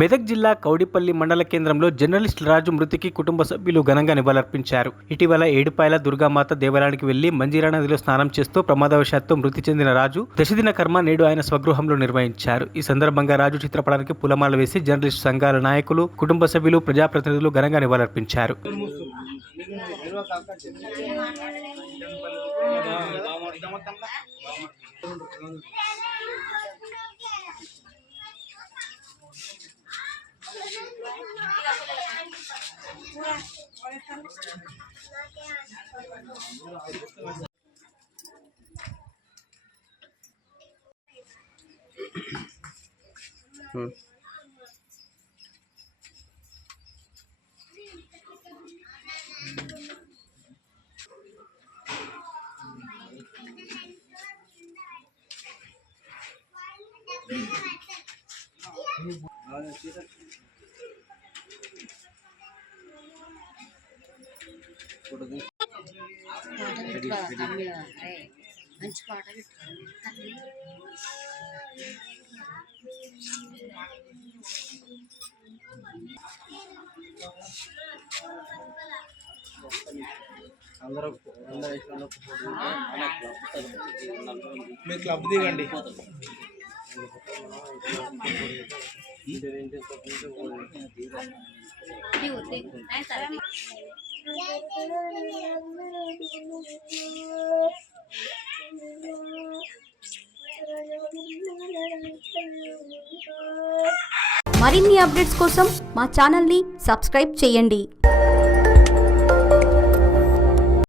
మెదక్ జిల్లా కౌడిపల్లి మండల కేంద్రంలో జర్నలిస్ట్ రాజు మృతికి కుటుంబ సభ్యులు ఘనంగా నివాళులర్పించారు. ఇటీవల ఏడుపాయల దుర్గామాత దేవాలయానికి వెళ్లి మంజీరా నదిలో స్నానం చేస్తూ ప్రమాదవశాత్తు మృతి చెందిన రాజు దశదిన కర్మ నేడు ఆయన స్వగృహంలో నిర్వహించారు. ఈ సందర్భంగా రాజు చిత్రపటానికి పూలమాల వేసి జర్నలిస్ట్ సంఘాల నాయకులు, కుటుంబ సభ్యులు, ప్రజాప్రతినిధులు ఘనంగా నివాళులర్పించారు. మంచి పాట మీ క్లబ్ దిగండి. మరిన్ని అప్డేట్స్ కోసం మా ఛానల్ని సబ్స్క్రైబ్ చేయండి.